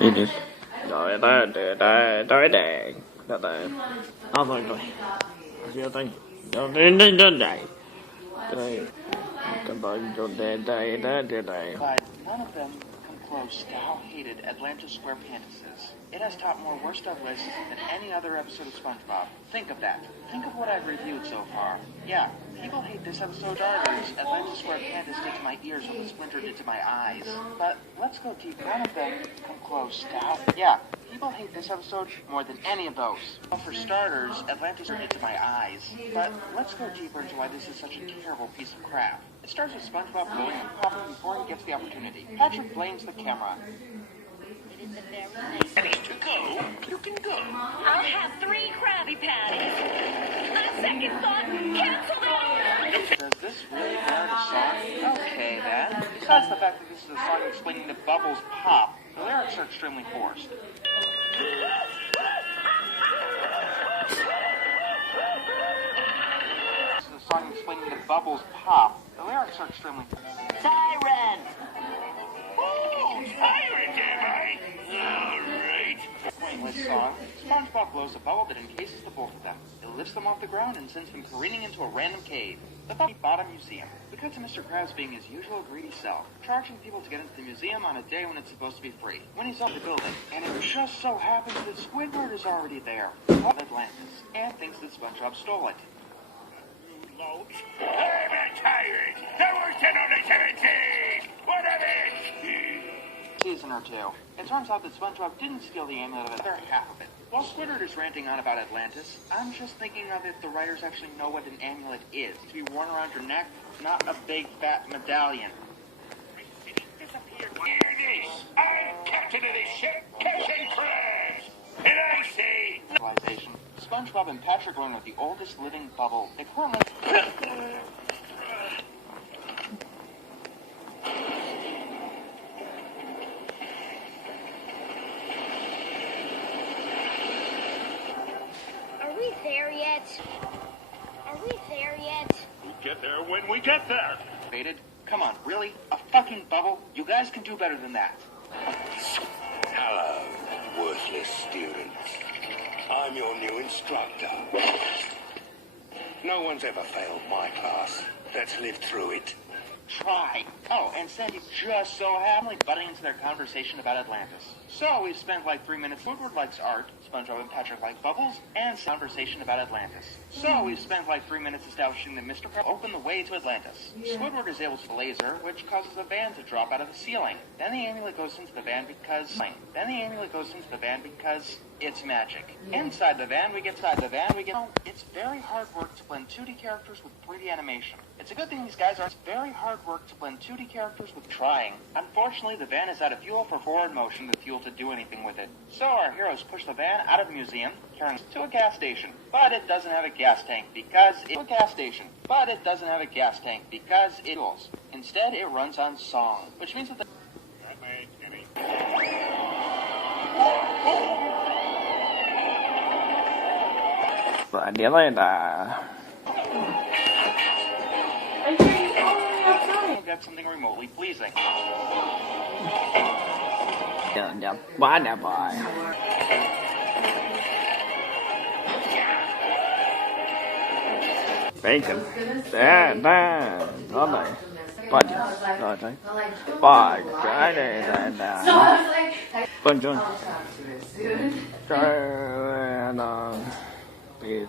It is. Rồi tới đèn. Thôi rồi. Chưa tới. Rồi đến đây. Đây. Come on, don't die. But none of them come close to how hated Atlantis SquarePants is. It has topped more worst-of lists than any other episode of SpongeBob. Think of that. Think of what I've reviewed so far. Yeah, people hate this episode starters. Atlantis SquarePants did to my ears what the Splinter did to my eyes. But let's go deep. None of them come close to how... Yeah, people hate this episode more than any of those. Well, for starters, Atlantis did to my eyes. But let's go deeper into why this is such a terrible piece of crap. It starts with SpongeBob blowing and popping before he gets the opportunity. Patrick blames the camera. Ready to go? You can go. I'll have 3 Krabby Patties. On second thought, cancel the order. Does this really merit a song? Okay, then. Besides the fact that this is a song explaining that bubbles pop, the lyrics are extremely forced. This is a song explaining that bubbles pop. The lyrics are extremely forced. Siren! Oh, pirate, am I? All right. Pointless song. SpongeBob blows a bubble that encases the both of them. It lifts them off the ground and sends them careening into a random cave. The Bottom Museum. We cut to Mr. Krabs being his usual greedy self, charging people to get into the museum on a day when it's supposed to be free. When he's off the building, and it just so happens that Squidward is already there, of Atlantis, and thinks that SpongeBob stole it. I'm a pirate. The worst in only 17. What of it? Season or 2. It turns out that SpongeBob didn't steal the amulet of the other half of it. While Squidward is ranting on about Atlantis, I'm just thinking of if the writers actually know what an amulet is. To be worn around your neck, not a big fat medallion. Hear this. I'm captain of this ship, Captain Krabs. And I say... Civilization. SpongeBob and Patrick learn of the oldest living bubble. They currently... Are we there yet? We'll get there when we get there. Baited? Come on, really? A fucking bubble? You guys can do better than that. Hello, worthless students. I'm your new instructor. No one's ever failed my class. Let's live through it. Try. Oh, and Sandy just so happily butting into their conversation about Atlantis. So we've spent like 3 minutes. Woodward likes art, SpongeBob and Patrick like bubbles, and conversation about Atlantis. So we've spent like 3 minutes establishing that Mr. Krabs opened the way to Atlantis. Squidward is able to laser, which causes a van to drop out of the ceiling. Then the amulet goes into the van because... it's magic. Inside the van, we get... It's very hard work to blend 2D characters with 3D animation. It's a good thing these guys are... It's very hard work to blend 2D characters with trying. Unfortunately, the van is out of fuel for forward motion, the fuel to do anything with it. So our heroes push the van out of the museum, turn it to a gas station. But it doesn't have a gas tank because it fuels. Instead, it runs on song, which means that the... Và đĩa này là get something remotely pleasing. đẹp quá đẹp rồi. Bacon. Đó này. Ba rồi đấy. Ba cái này là phân chân. Cái là I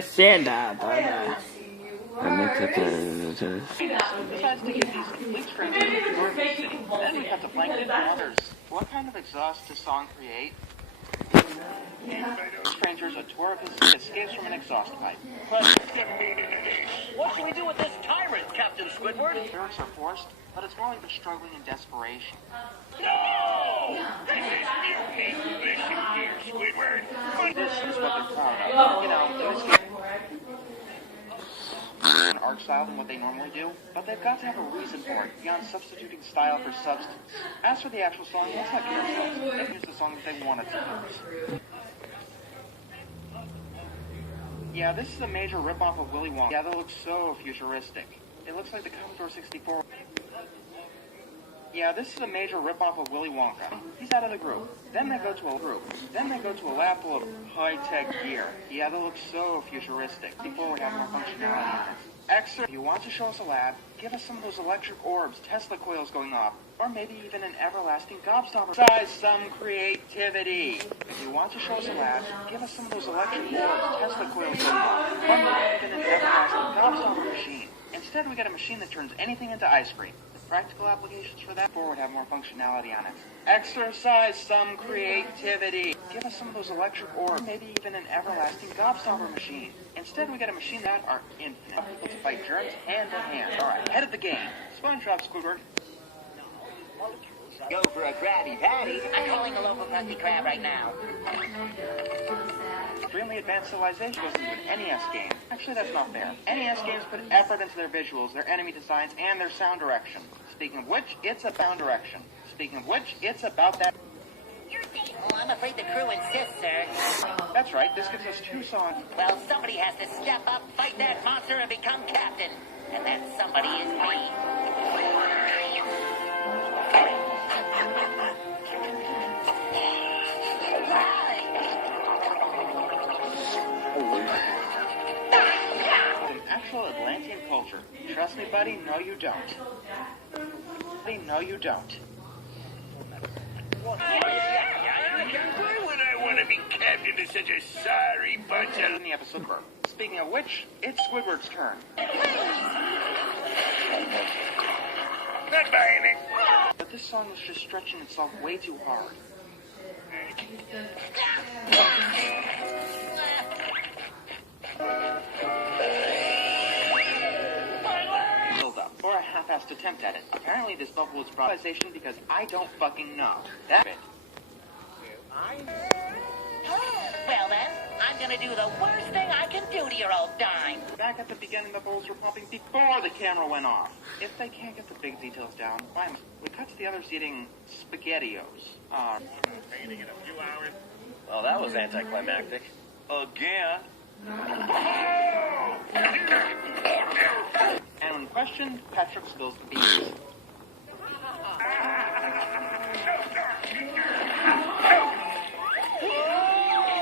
said that. Besides to get these complete strangers into New York City, then we have to blanket in others. What kind of exhaust does song create? Strangers, a tour of his escapes from an exhaust pipe. But what should we do with this tyrant, Captain Squidward? lyrics are forced, but it's more like they're struggling in desperation. No! This is mutiny. Listen here, Squidward. This is what they're proud of. You know, to escape an art style than what they normally do, but they've got to have a reason for it, beyond substituting style for substance. As for the actual song, let's not get ourselves. They used the song that they wanted to use. Yeah, this is a major ripoff of Willy Wonka. Yeah, that looks so futuristic. It looks like the Commodore 64. Yeah, this is a major ripoff of Willy Wonka. He's out of the group. Then they go to a group. Then they go to a lab full of high-tech gear. Yeah, that looks so futuristic. Before we have more functionality on it. Extra, if you want to show us a lab, give us some of those electric orbs, Tesla coils going off, or maybe even an everlasting gobstopper. Size some creativity. If you want to show us a lab, give us some of those electric orbs, Tesla coils going off, or maybe even an everlasting gobstopper machine. Instead, we get a machine that turns anything into ice cream. Practical applications for that would have more functionality on it. Exercise some creativity. Give us some of those electric orbs, maybe even an everlasting gobstopper machine. Instead, we get a machine that are infinite. People to fight germs hand to hand. All right, head of the game. SpongeBob Squidward. Go for a Krabby Patty. I'm calling a local Krusty Krab right now. Extremely advanced civilization goes into an NES game. Actually, that's not fair. NES games put effort into their visuals, their enemy designs, and their sound direction. Speaking of which, it's a sound direction. Speaking of which, it's about that. Oh, I'm afraid the crew insists, sir. That's right, this gives us 2 songs. Well, somebody has to step up, fight that monster, and become captain. And that somebody is me. An actual Atlantean culture. Trust me, buddy, no you don't. Buddy, no you don't. Why would I want to be captain of such a sorry bunch of... In the episode of Speaking of which, it's Squidward's turn. Not buying it. But this song is just stretching itself way too hard. Build up, or a half-assed attempt at it. Apparently this bubble was improvisation because I don't fucking know. That's it. Well then, I'm gonna do the worst thing I can do to your old dime. Back at the beginning, the bubbles were popping before the camera went off. If they can't get the big details down, why not? We cut to the others eating SpaghettiOs. Painting in a few hours. Well, that was anticlimactic. Again. And when questioned, Patrick spills the beans.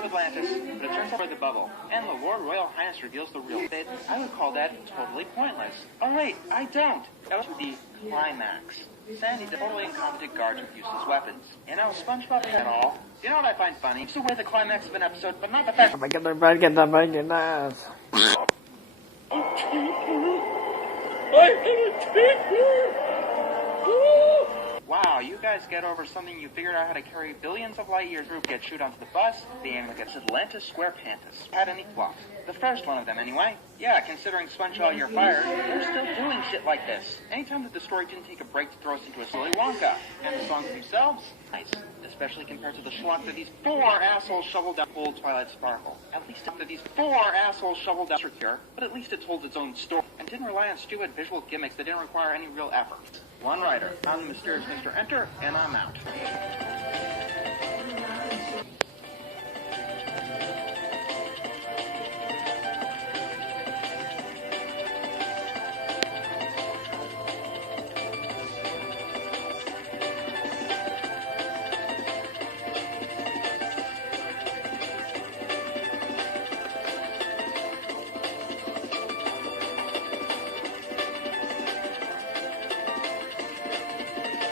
Atlantis, but it turns out by the bubble, and the Lord Royal Highness reveals the real fate. I would call that totally pointless. Oh wait, I don't. That was the climax. Sandy, the totally incompetent guards with useless weapons. You know, SpongeBob at all. You know what I find funny? It's the way the climax of an episode, but not the fact. Wow, you guys get over something you figured out how to carry billions of light years through, get shoot onto the bus, the aim gets Atlantis SquarePantis. Had any plot? The first one of them, anyway. Yeah, considering SpongeBob you're fired, we're still doing shit like this. Anytime that the story didn't take a break to throw us into a silly Wonka. And the songs themselves, nice. Especially compared to the schlock that these 4 assholes shoveled down old Twilight Sparkle. At least that these 4 assholes shoveled down Cure, but at least it told its own story, and didn't rely on stupid visual gimmicks that didn't require any real effort. One writer. I'm the mysterious Mr. Enter, and I'm out.